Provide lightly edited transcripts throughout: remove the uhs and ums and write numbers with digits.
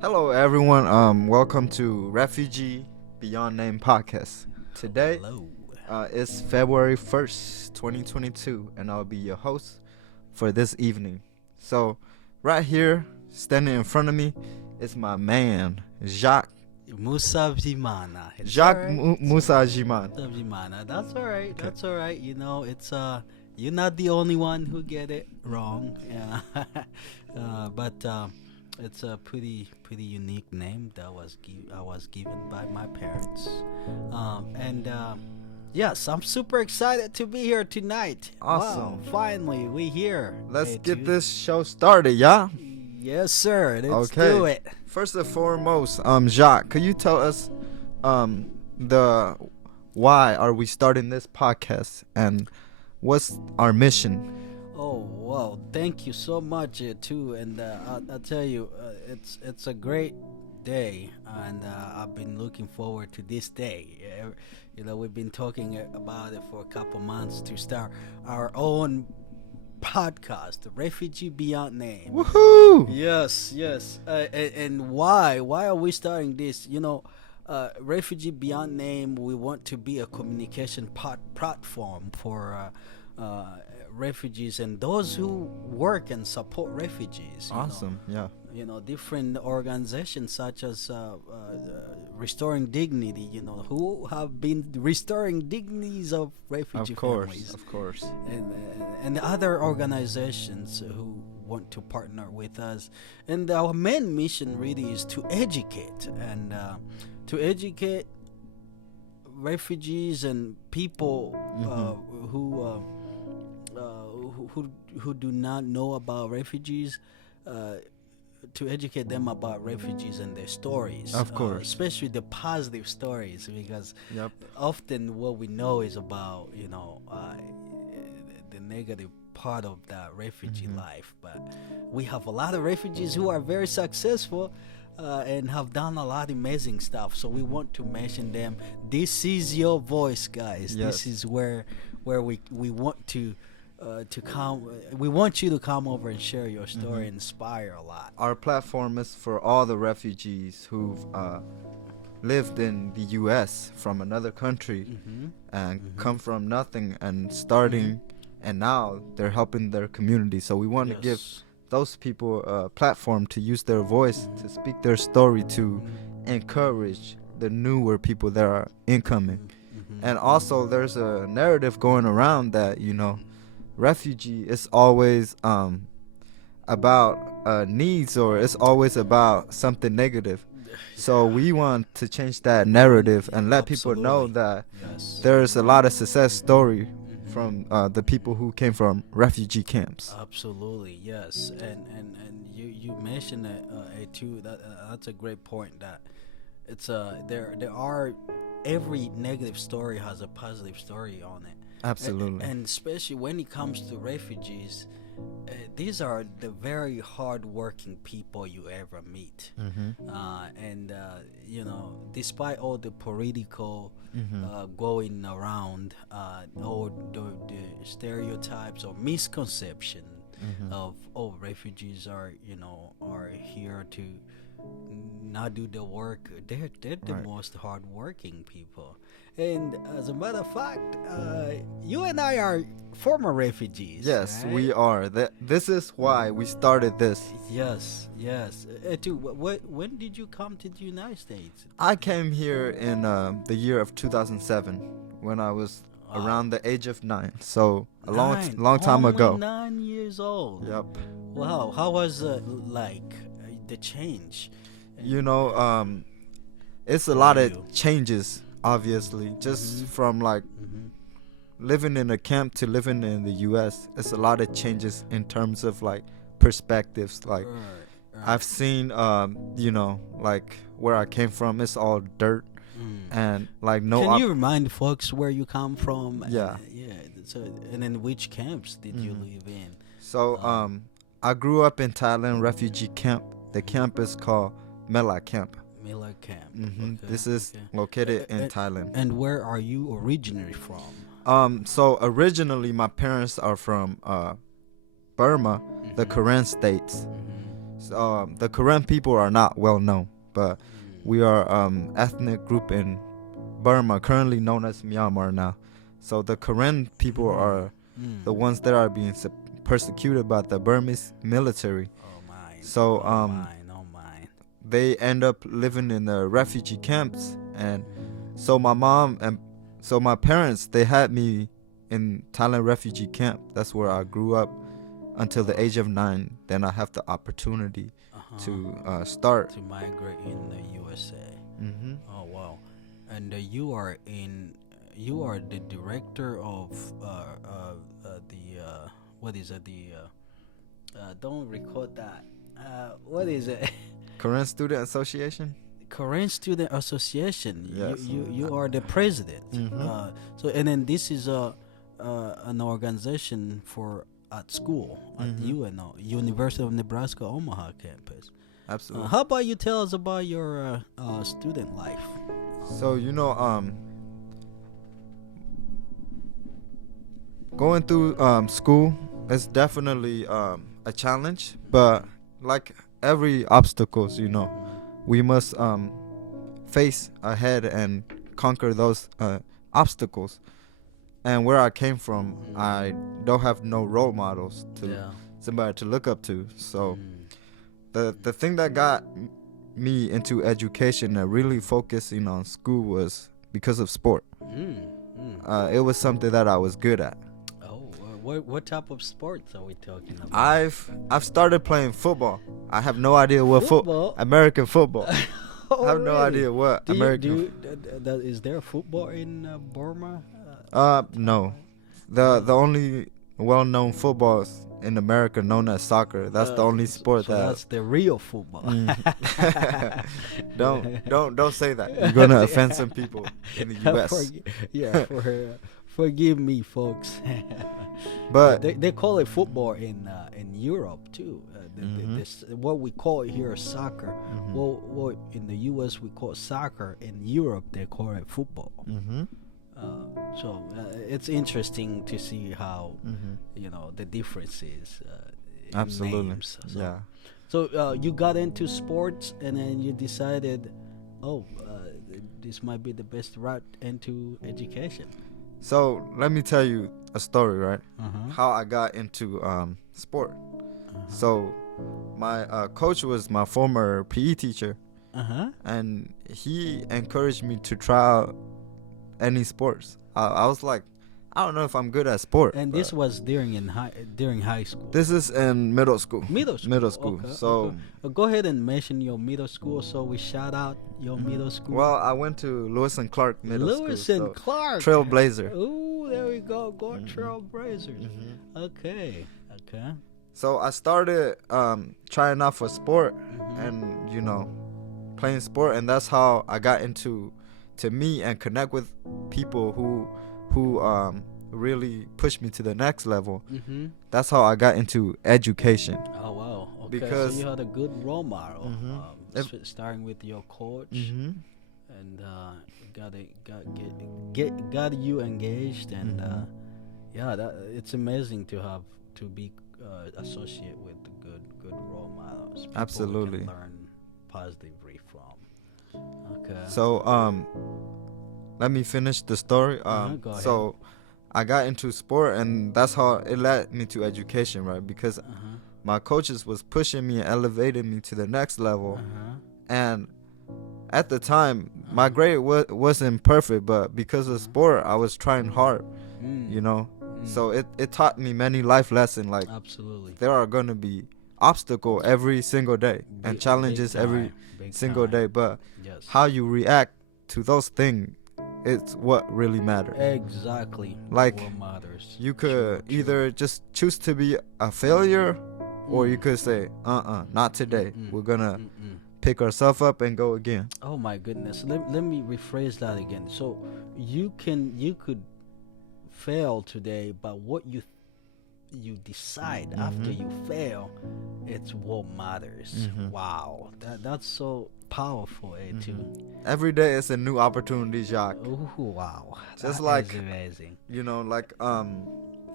Hello, everyone. Welcome to Refugee Beyond Name Podcast. Today, Hello. is February 1st, 2022, and I'll be your host for this evening. So, right here, standing in front of me, is my man, Jacques. Musa Vimana. Musa Jiman. Musa Vimana. That's all right. That's all right. It's you're not the only one who get it wrong. Yeah. But it's a pretty unique name that I was given by my parents. And yes, I'm super excited to be here tonight. Awesome. Wow, finally, we here. Let's Hey, get dude. this show started, yeah? Yes, sir. Let's Okay. do it. First and foremost, Jacques, could you tell us the why are we starting this podcast and what's our mission? Oh wow! Thank you so much too, and I'll tell you, it's a great day, and I've been looking forward to this day. We've been talking about it for a couple months to start our own podcast, Refugee Beyond Name. Woohoo! Yes, yes. And why are we starting this? Refugee Beyond Name. We want to be a communication platform for refugees and those who work and support refugees. Awesome. Yeah. Different organizations such as Restoring Dignity. Who have been restoring dignities of refugee families. Of course. And other organizations who want to partner with us. And our main mission really is to educate refugees and people who do not know about refugees, to educate them about refugees and their stories. Of course. Especially the positive stories, because Yep. often what we know is about the negative part of that refugee life. But we have a lot of refugees who are very successful and have done a lot of amazing stuff. So we want to mention them. This is your voice, guys. Yes. This is where we want to come. We want you to come over and share your story, inspire a lot. Our platform is for all the refugees who've lived in the U.S. from another country and come from nothing and starting, and now they're helping their community. So we want to give those people a platform to use their voice, to speak their story, to encourage the newer people that are incoming. And also there's a narrative going around that, refugee is always about needs, or it's always about something negative. So we want to change that narrative and let people know that there's a lot of success story from the people who came from refugee camps. Absolutely, yes. And you mentioned it too. That's a great point. That it's there are every negative story has a positive story on it. Absolutely. And especially when it comes to refugees, these are the very hard-working people you ever meet. Despite all the political going around, or the stereotypes or misconception of refugees are here to not do the work. They're the most hardworking people. And as a matter of fact, you and I are former refugees. Yes, right? we are. This is why we started this. Yes. When did you come to the United States? I came here in the year of 2007 when I was around the age of 9. So a long time Only ago. 9 years old. Yep. Wow. How was the change? It's a lot of changes, obviously, just from living in a camp to living in the U.S. It's a lot of changes in terms of perspectives. Right. I've seen, where I came from, it's all dirt and Can you remind folks where you come from? Yeah. So, and then which camps did you live in? So I grew up in Thailand refugee camp. The camp is called Mela Camp. Miller Camp. Okay, this is okay. located in Thailand. And where are you originally from? So originally my parents are from Burma, the Korean states. The Karen people are not well known, but we are ethnic group in Burma, currently known as Myanmar now. So the Karen people are the ones that are being persecuted by the Burmese military. Oh my. So Oh my. they end up living in the refugee camps, and so my parents, they had me in Thailand refugee camp. That's where I grew up until the age of 9. Then I have the opportunity to start to migrate in the USA. Mm-hmm. Oh wow! And you are the director of the what is it? Don't record that. What is it? Korean Student Association. Korean Student Association. Yes. You are the president. Mm-hmm. So and then this is an organization for at school at UNO, University of Nebraska Omaha campus. Absolutely. How about you tell us about your student life? So going through school is definitely a challenge, but like every obstacles, we must face ahead and conquer those obstacles. And where I came from, I don't have no role models to somebody to look up to. So the thing that got me into education and really focusing on school was because of sport. It was something that I was good at. Oh, what type of sports are we talking about? I've started playing football. I have no idea what Football? American football. Oh, I have no really? idea what American. Is there football in Burma? No. The only well-known footballs in America known as soccer. That's the only sport so that's the real football. Don't say that. You're gonna offend some people in the U.S. Forgive me, folks. But they call it football in Europe too. What we call it here soccer. Well, in the U.S. we call it soccer. In Europe they call it football. So it's interesting to see how the differences. Absolutely. Names. Yeah. So you got into sports, and then you decided, this might be the best route into education. So let me tell you a story, right? How I got into sport. So my coach was my former PE teacher, and he encouraged me to try out any sports. I was like, I don't know if I'm good at sport. And this was during high school. This is in middle school. Middle school. Okay. So go ahead and mention your middle school, so we shout out your middle school. Well, I went to Lewis and Clark Middle School. Lewis and Clark. Trailblazer. Ooh, there we go. Trailblazers. Okay. So I started trying out for sport and playing sport, and that's how I got to meet and connect with people who really pushed me to the next level. That's how I got into education. Oh wow! Okay, because so you had a good role model, starting with your coach, and got you engaged, and it's amazing to be associated with good role models. People Absolutely. can learn positively from. Okay. So let me finish the story. Go ahead. So I got into sport, and that's how it led me to education, right? Because my coaches was pushing me and elevating me to the next level. And at the time, my grade wasn't perfect, but because of sport, I was trying hard, So it taught me many life lessons. Like, absolutely, there are going to be obstacles every single day and challenges every single day. But how you react to those things, it's what really matters. Exactly. Like, what matters. You could either just choose to be a failure, or you could say, not today. We're gonna pick ourselves up and go again. Oh my goodness. Let me rephrase that again. So you could fail today, but what you decide after you fail, it's what matters. Wow, that's so powerful, too. Every day is a new opportunity, Jacques. Oh wow, Just that like is amazing.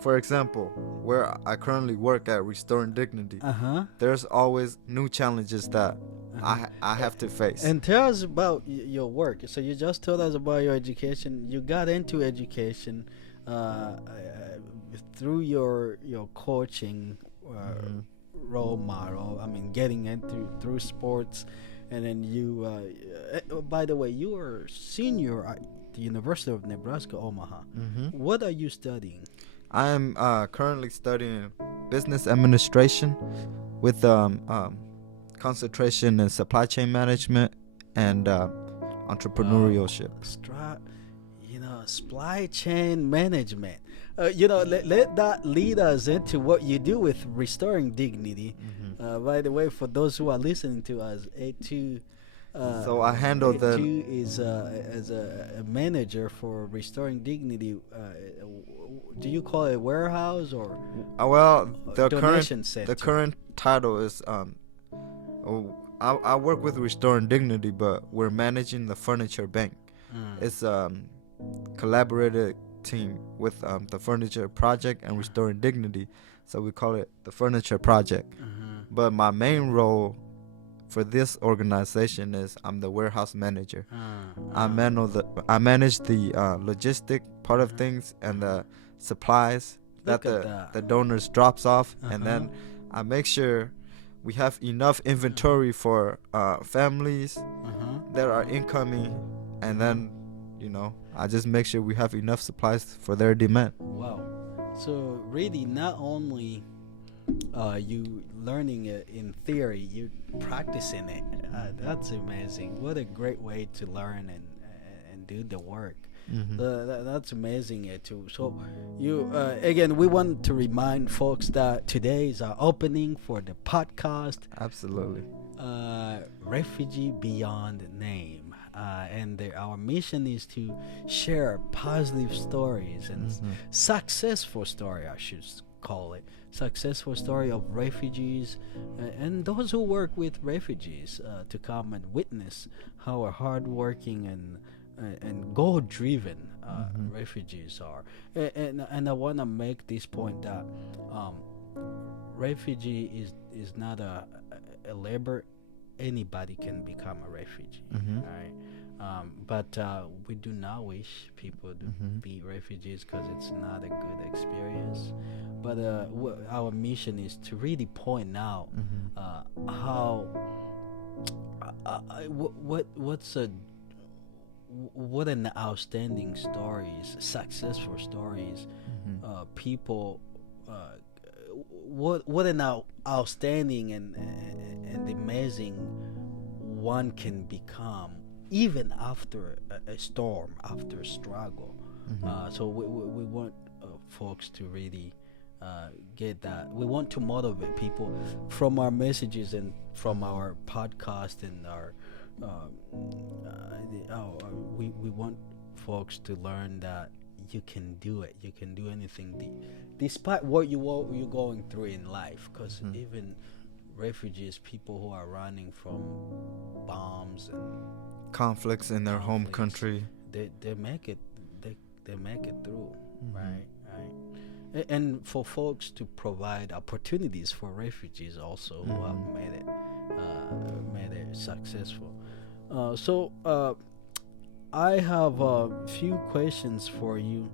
for example, where I currently work at Restoring Dignity, there's always new challenges that I have to face. And tell us about your work. So you just told us about your education. You got into education through your coaching role model. I mean, getting into through sports, and then you. By the way, you are senior at the University of Nebraska, Omaha. What are you studying? I am currently studying business administration with concentration in supply chain management and entrepreneurship. Supply chain management. Let that lead us into what you do with Restoring Dignity. By the way, for those who are listening to us, Htoo. So I handle Htoo is as a manager for Restoring Dignity. Do you call it warehouse or? The current title is I work with Restoring Dignity, but we're managing the furniture bank. It's collaborated team with the furniture project and Restoring Dignity, so we call it the furniture project. But my main role for this organization is I'm the warehouse manager. I manage the logistic part of things and the supplies that the donors drops off, and then I make sure we have enough inventory for families that are incoming, and then I just make sure we have enough supplies for their demand. Wow. So really, not only you learning it in theory, you practicing it. That's amazing. What a great way to learn and do the work. That's amazing too. So you again, we want to remind folks that today is our opening for the podcast. Absolutely. Refugee Beyond Name. And our mission is to share positive stories and successful story, I should call it. Successful story of refugees and those who work with refugees to come and witness how hardworking and goal-driven refugees are. And I want to make this point that refugee is not a labor. Anybody can become a refugee, right? But we do not wish people to be refugees because it's not a good experience. But our mission is to really point out how what an outstanding stories, successful stories, people. What an outstanding and amazing one can become even after a storm, after a struggle. So we want folks to really get that. We want to motivate people from our messages and from our podcast and our we want folks to learn that you can do it. You can do anything despite what you're going through in life, because even refugees, people who are running from bombs and conflicts in their home country, they make it through, right. And for folks to provide opportunities for refugees also who have made it successful. So I have a few questions for you.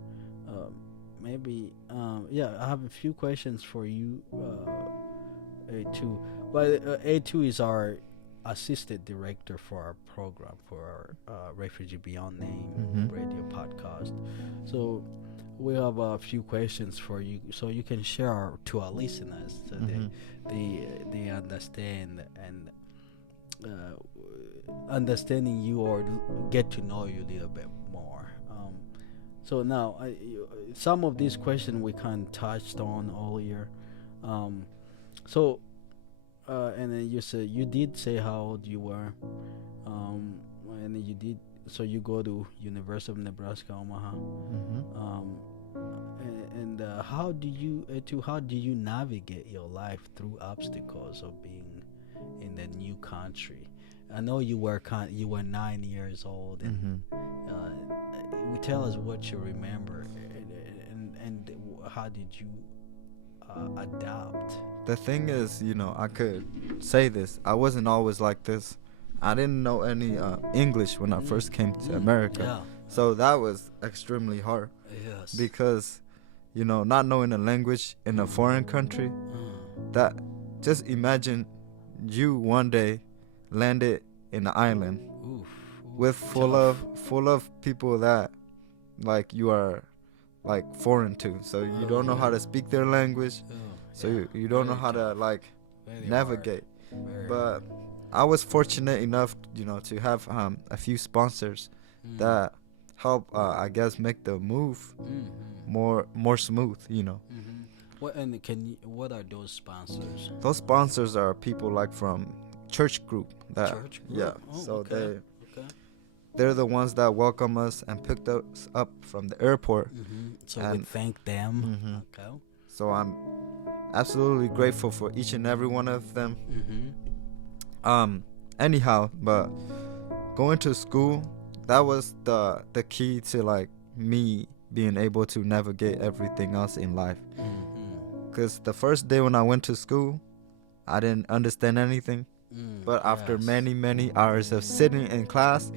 I have a few questions for you, Htoo. But Htoo is our assistant director for our program, for our Refugee Beyond Name radio podcast. So we have a few questions for you, so you can share to our listeners, so they understand and understanding you or get to know you a little bit more. So now, some of these questions we kind of touched on earlier. And then you said you did say how old you were, and then you did. So you go to University of Nebraska, Omaha. And how do you navigate your life through obstacles of being in a new country? I know you were 9 years old, and tell us what you remember, and how did you adapt? The thing is, I could say this. I wasn't always like this. I didn't know any English when I first came to America. Yeah. So that was extremely hard. Yes. Because, not knowing a language in a foreign country, that just imagine you one day landed in an island with full of people that like you are like foreign to. So you don't know how to speak their language. So you don't know how to like navigate. But I was fortunate enough, to have a few sponsors that help, I guess, make the move more smooth. What are those sponsors? Those sponsors are people like from church group. Church group? Yeah. Oh, So okay. they're the ones that welcome us and picked us up from the airport. So we thank them. Okay. So I'm absolutely grateful for each and every one of them. Anyhow, but going to school, that was the key to like me being able to navigate everything else in life. Because the first day when I went to school, I didn't understand anything. But after many hours of sitting in class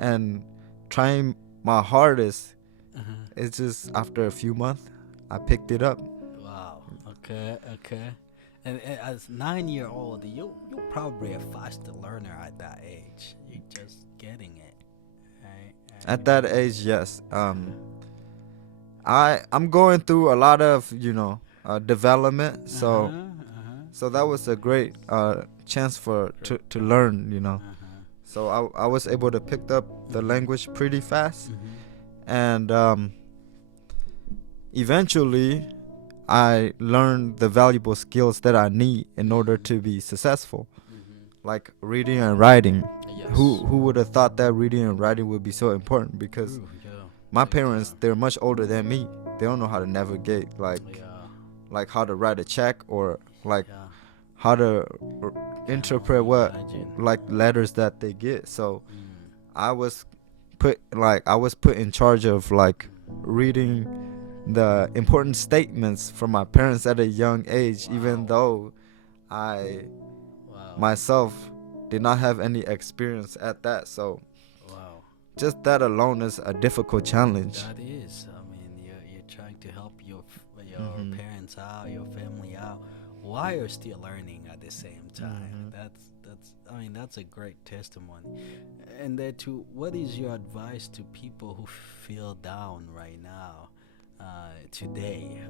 and trying my hardest, it's just after a few months, I picked it up. Wow. Okay. And as 9-year-old, you're probably a faster learner at that age. You're just getting it, right? At that age, yes. I'm going through a lot of development. So that was a great chance to learn. So I was able to pick up the language pretty fast, and eventually I learned the valuable skills that I need in order to be successful, like reading and writing. Yes. Who would have thought that reading and writing would be so important? Because my parents, they're much older than me. They don't know how to navigate like how to write a check or like how to interpret what like letters that they get. So I was put in charge of like reading the important statements from my parents at a young age, even though I myself did not have any experience at that. So just that alone is a difficult challenge. That is. I mean, you're trying to help your parents out, your family out, while you're still learning at the same time. That's a great testimony. And then what is your advice to people who feel down right now, today?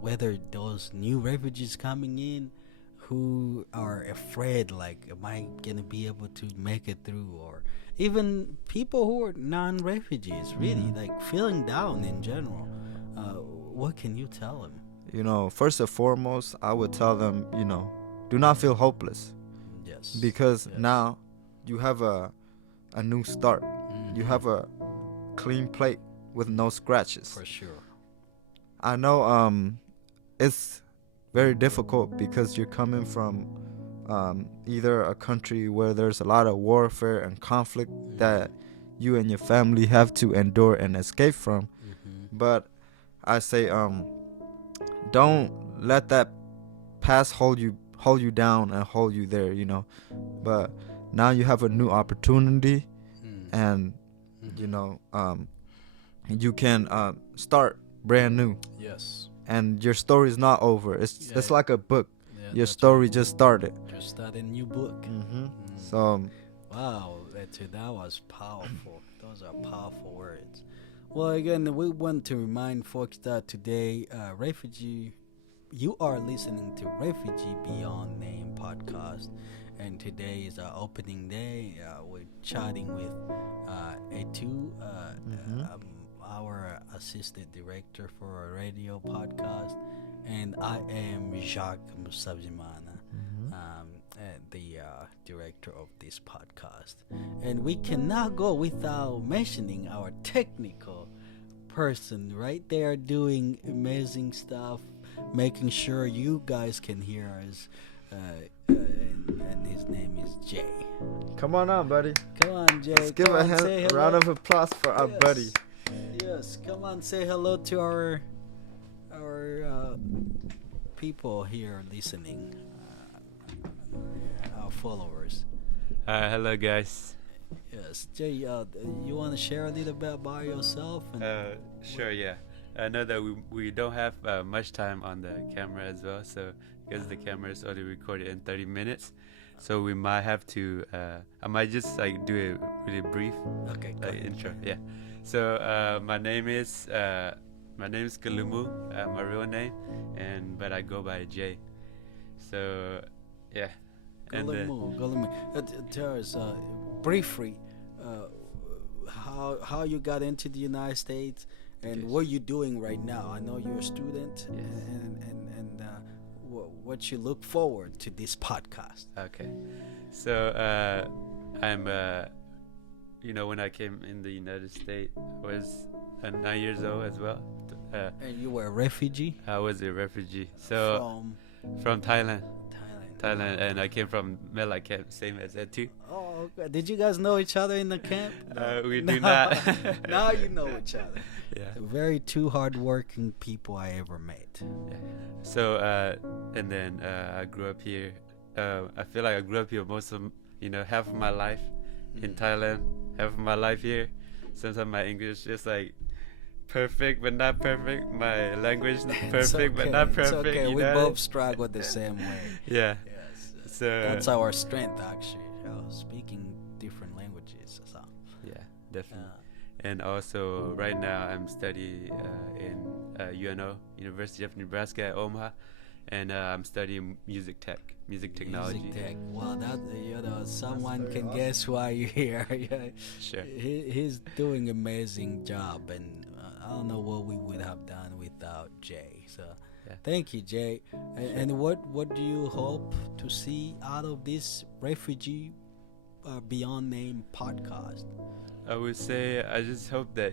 Whether those new refugees coming in who are afraid, like, am I gonna be able to make it through, or even people who are non-refugees, really like feeling down in general. What can you tell them? First and foremost, I would tell them, do not feel hopeless. Yes. Because now you have a new start. You have a clean plate with no scratches. For sure. I know it's very difficult because you're coming from either a country where there's a lot of warfare and conflict that you and your family have to endure and escape from. But I say don't let that past hold you down and hold you there, but now you have a new opportunity, and you can start brand new. Yes. And your story is not over. It's like a book. Yeah, your story just started. Just started a new book. So wow, that was powerful. Those are powerful words. Well, again, we want to remind folks that today, you are listening to Refugee Beyond Name Podcast, and today is our opening day. We're chatting with Htoo, our assistant director for a radio podcast, and I am Jacques Musabzimana, the director of this podcast. And we cannot go without mentioning our technical person right there doing amazing stuff, making sure you guys can hear us, and his name is Jay. Come on, buddy. Come on, Jay. Let's give a round of applause for our buddy. Yes. Yes, come on, say hello to our people here listening, our followers. Hello, guys. Yes, Jay, you want to share a little bit about yourself? And Sure, yeah. I know that we don't have much time on the camera as well, so because the camera is only recorded in 30 minutes, so we might have to. I might just like do a really brief okay, go ahead. intro. Yeah. So my name is Ka Moo, my real name, but I go by Jay. So yeah. Go. Tell us briefly how you got into the United States and what you're doing right now. I know you're a student, Yes. and what you look forward to this podcast. Okay. So I'm when I came in the United States, I was 9 years old as well. And you were a refugee I was a refugee. So from Thailand, Thailand. and I came from Mela camp, same as Htoo. Oh, okay. Did you guys know each other in the camp? We do not. Now you know each other. Yeah. Very two hardworking people I ever met. Yeah. So and then I grew up here. I feel like I grew up here most of half of my life in Thailand, half of my life here. Sometimes my English is like perfect but not perfect. My language perfect but not perfect. It's okay. We both struggle the same way. Yeah. Yes. So That's our strength, actually. Speaking different languages. So. yeah, definitely. And also right now I'm studying in UNO, University of Nebraska at Omaha, and I'm studying music technology. Music tech. Well, that someone very can awesome. guess why you're here. Yeah. Sure. He's doing amazing job, and I don't know what we would have done without Jay. So, Yeah. thank you, Jay. And what do you hope to see out of this Refugee Beyond Name podcast? I would say I just hope that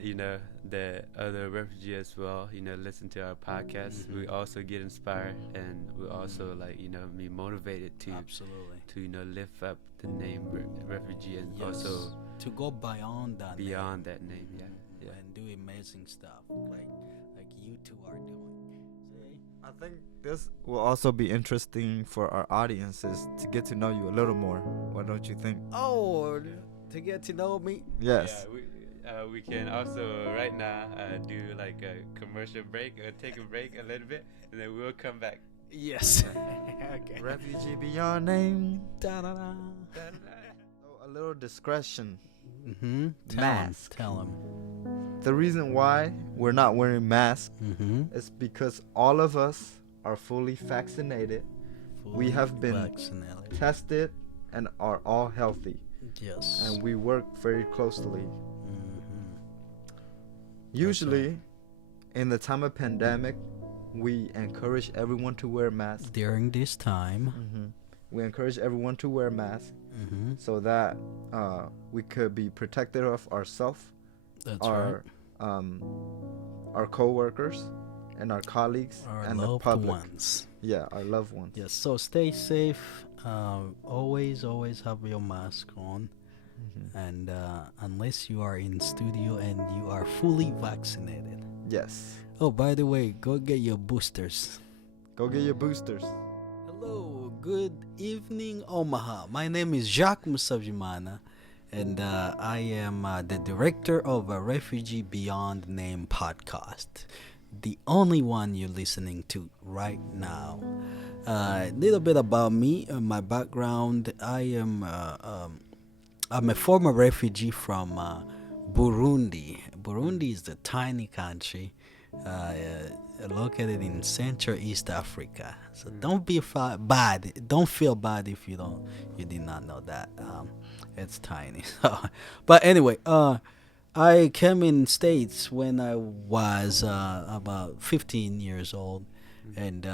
that other refugees as well listen to our podcast. Mhm. We also get inspired, and we also be motivated to Absolutely. lift up the name refugee, and Yes. also To go beyond that. beyond that name. Yeah. Yeah. And do amazing stuff like you two are doing. See? I think this will also be interesting for our audiences to get to know you a little more. What don't you think? Oh, to get to know me. Yes. Yeah, we can also right now do like a commercial break or take a break a little bit, and then we'll come back. Yes. Okay. Refugee Beyond Name. Da-da-da. So a little discretion. Mm-hmm. Mask. Tell him. The reason why we're not wearing masks Mm-hmm. is because all of us are fully vaccinated, We have been vaccinated. tested, and are all healthy. Yes. And we work very closely. Mm-hmm. Usually, in the time of pandemic, we encourage everyone to wear masks. During this time. We encourage everyone to wear masks Mm-hmm. so that we could be protected of ourselves, That's our co-workers, and our colleagues, right. Our and the loved public. ones. Yeah, our loved ones. Yes. So stay safe. Always have your mask on. And unless you are in studio and you are fully vaccinated. Yes. Oh, by the way, go get your boosters. Go get your boosters. Hello, good evening, Omaha. My name is Jacques Musavimana, and I am the director of a Refugee Beyond Name Podcast, the only one you're listening to right now. A little bit about me, my background. I'm a former refugee from Burundi. Burundi is a tiny country located in Central East Africa. So don't be bad. Don't feel bad if you did not know that. It's tiny. But anyway, I came in States when I was about 15 years old, and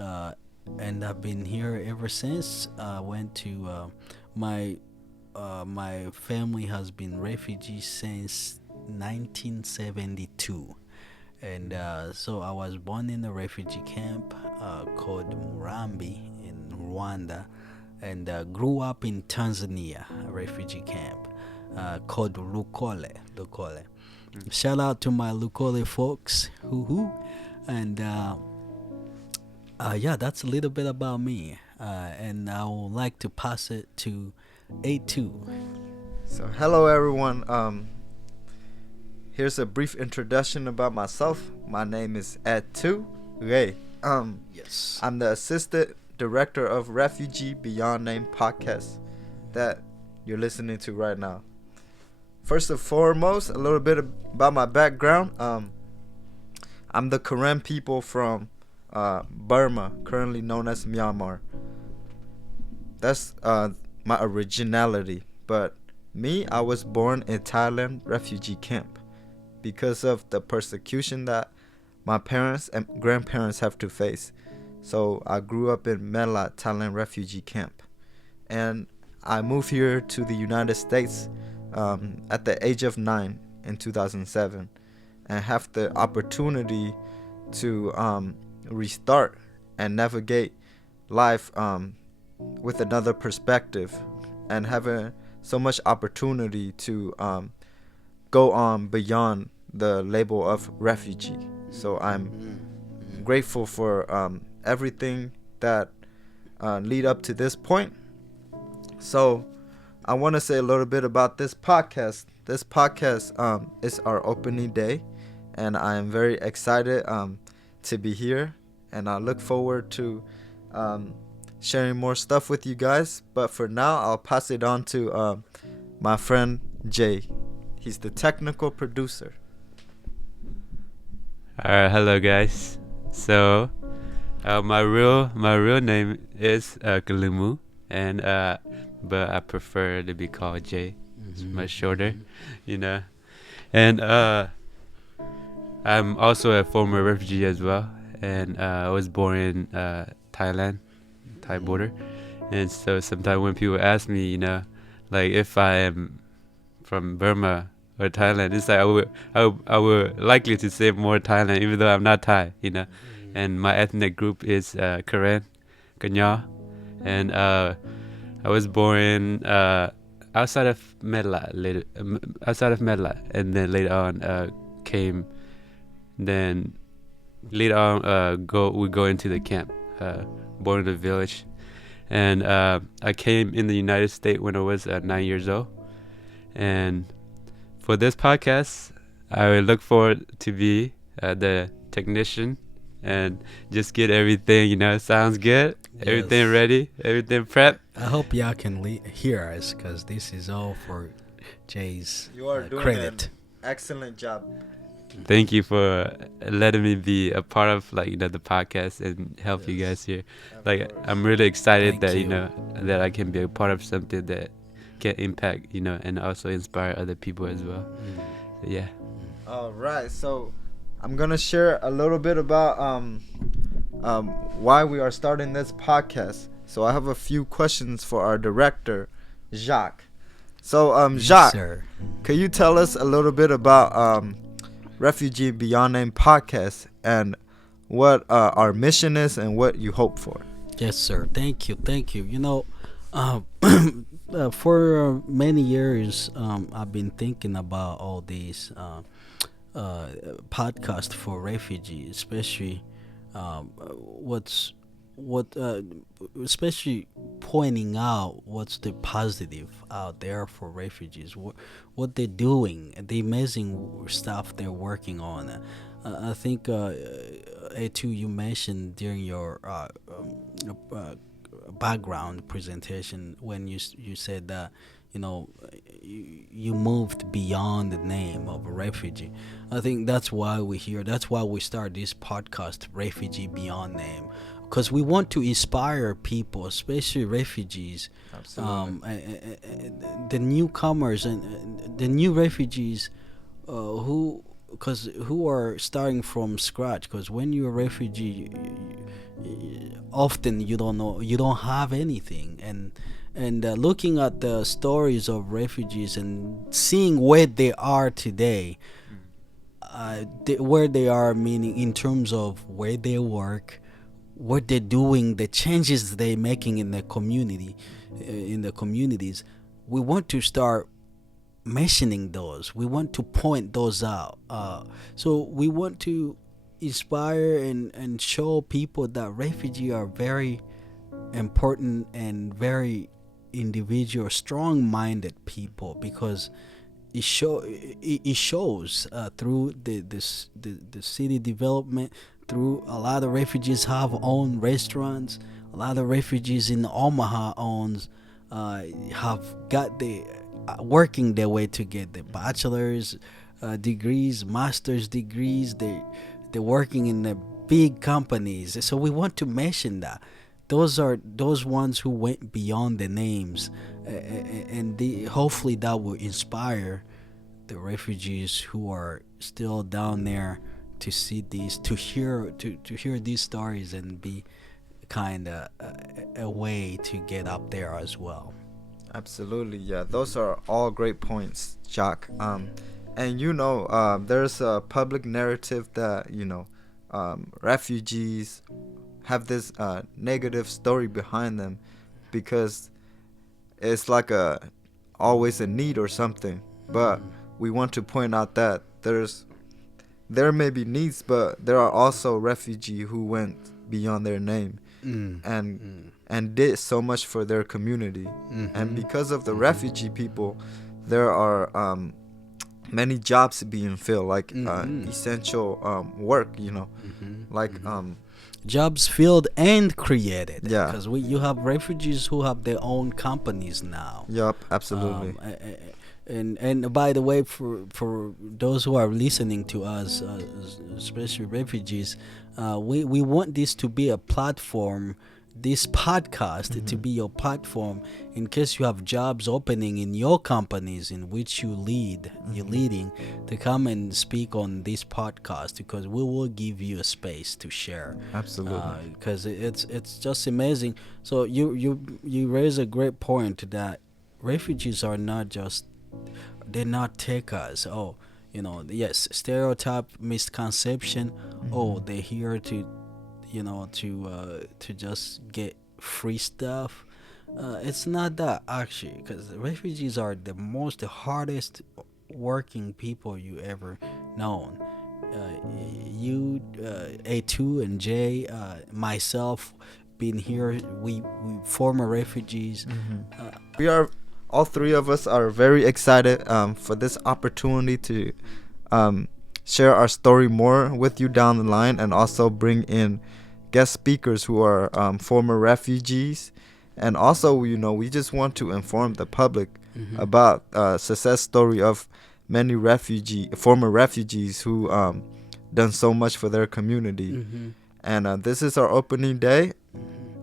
I've been here ever since. I went to my family has been refugees since 1972, and so I was born in a refugee camp called Murambi in Rwanda, and grew up in Tanzania, a refugee camp called Lukole. Shout out to my Lukole folks. Hoo. And yeah, that's a little bit about me. And I would like to pass it to Htoo. So hello everyone. Here's a brief introduction about myself. My name is Htoo. Yes. I'm the assistant director of Refugee Beyond Name Podcast that you're listening to right now. First and foremost, a little bit about my background. I'm the Karen people from Burma, currently known as Myanmar. That's my originality. But me, I was born in Thailand refugee camp because of the persecution that my parents and grandparents have to face. So I grew up in Melat, Thailand refugee camp. And I moved here to the United States at the age of 9 in 2007 and have the opportunity to restart and navigate life with another perspective and having so much opportunity to go on beyond the label of refugee. So I'm grateful for everything that lead up to this point. So I want to say a little bit about this podcast. This podcast is our opening day, and I am very excited to be here, and I look forward to sharing more stuff with you guys. But for now, I'll pass it on to my friend Jay. He's the technical producer. Hello guys. So my real name is Ka Moo, and but I prefer to be called Jay. It's much shorter, you know. And I'm also a former refugee as well, and I was born in Thailand, Thai border. And so sometimes when people ask me, you know, like if I am from Burma or Thailand, it's like I would likely to say more Thailand, even though I'm not Thai, you know. And my ethnic group is Karen, Kanya, and I was born outside of Medla, and then later on came. Then later on we go into the camp, born in the village, and I came in the United States when I was 9 years old. And for this podcast, I look forward to be the technician and just get everything, you know, sounds good. Yes. Everything ready, everything prepped. I hope y'all can hear us, because this is all for Jay's you are doing credit. An excellent job. Thank you for letting me be a part of, like, you know, the podcast and help you guys here. Like, I'm really excited that you know, that I can be a part of something that can impact, you know, and also inspire other people as well. So, yeah. All right, so I'm gonna share a little bit about why we are starting this podcast. So I have a few questions for our director, Jacques. So Jacques, sir. Could you tell us a little bit about Refugee Beyond Name Podcast and what our mission is and what you hope for? Yes, sir. Thank you. You know, for many years, I've been thinking about all these podcasts for refugees, especially especially pointing out what's the positive out there for refugees, what they're doing, the amazing stuff they're working on. I think Htoo, you mentioned during your background presentation when you said that, you know, you moved beyond the name of a refugee. I think that's why we're here. That's why we start this podcast, Refugee Beyond Name, because we want to inspire people, especially refugees, the newcomers and the new refugees who are starting from scratch. Because when you're a refugee, often you don't have anything, and looking at the stories of refugees and seeing where they are today, where they are, meaning in terms of where they work, what they're doing, the changes they're making in the community, in the communities. We want to start mentioning those. We want to point those out. So we want to inspire and show people that refugees are very important and very individual, strong-minded people, because it shows through the city development. Through a lot of refugees have own restaurants. A lot of refugees in Omaha have got the working their way to get the bachelor's degrees, master's degrees. They're working in the big companies. So we want to mention that those are those ones who went beyond the names, and hopefully that will inspire the refugees who are still down there to see these, to hear these stories, and be kind of a way to get up there as well. Absolutely, yeah. Those are all great points, Jacques. And there's a public narrative that refugees have this negative story behind them, because it's like always a need or something. But we want to point out that there may be needs, but there are also refugees who went beyond their name and did so much for their community. And because of the refugee people, there are many jobs being filled, like essential work, like jobs filled and created. Yeah. Because you have refugees who have their own companies now. Yep, absolutely. And by the way, for those who are listening to us, especially refugees, we want this to be a platform, this podcast to be your platform, in case you have jobs opening in your companies in which you're leading, to come and speak on this podcast, because we will give you a space to share. Absolutely. Because it's just amazing. So you raise a great point that refugees are not just, they're not takers. Yes, stereotype, misconception. They're here to just get free stuff. It's not that, actually, because refugees are the hardest working people you ever known. Htoo and Jay, myself, been here. We former refugees. All three of us are very excited for this opportunity to share our story more with you down the line, and also bring in guest speakers who are former refugees. And also, we just want to inform the public about success story of many former refugees who done so much for their community. And this is our opening day,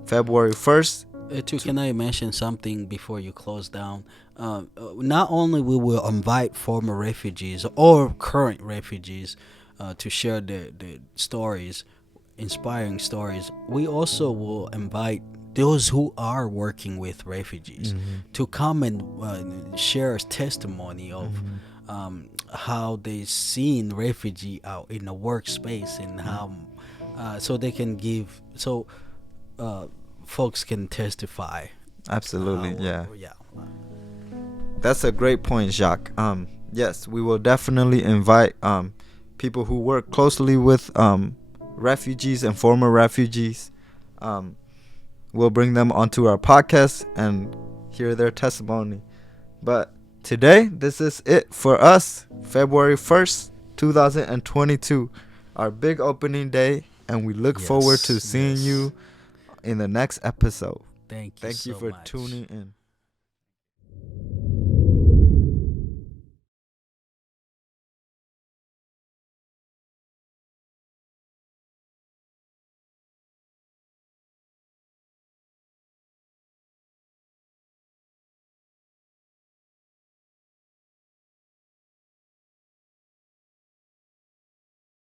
February 1st. Can I mention something before you close down? Not only we will invite former refugees or current refugees to share the stories, inspiring stories, we also will invite those who are working with refugees to come and share testimony of how they seen refugee out in the workspace, and how so they can give, folks can testify. Absolutely. Yeah. That's a great point, Jacques. Yes, we will definitely invite people who work closely with refugees and former refugees. We'll bring them onto our podcast and hear their testimony. But today, this is it for us, February 1st, 2022, our big opening day, and we look forward to seeing you in the next episode. Thank you so so for much. tuning in.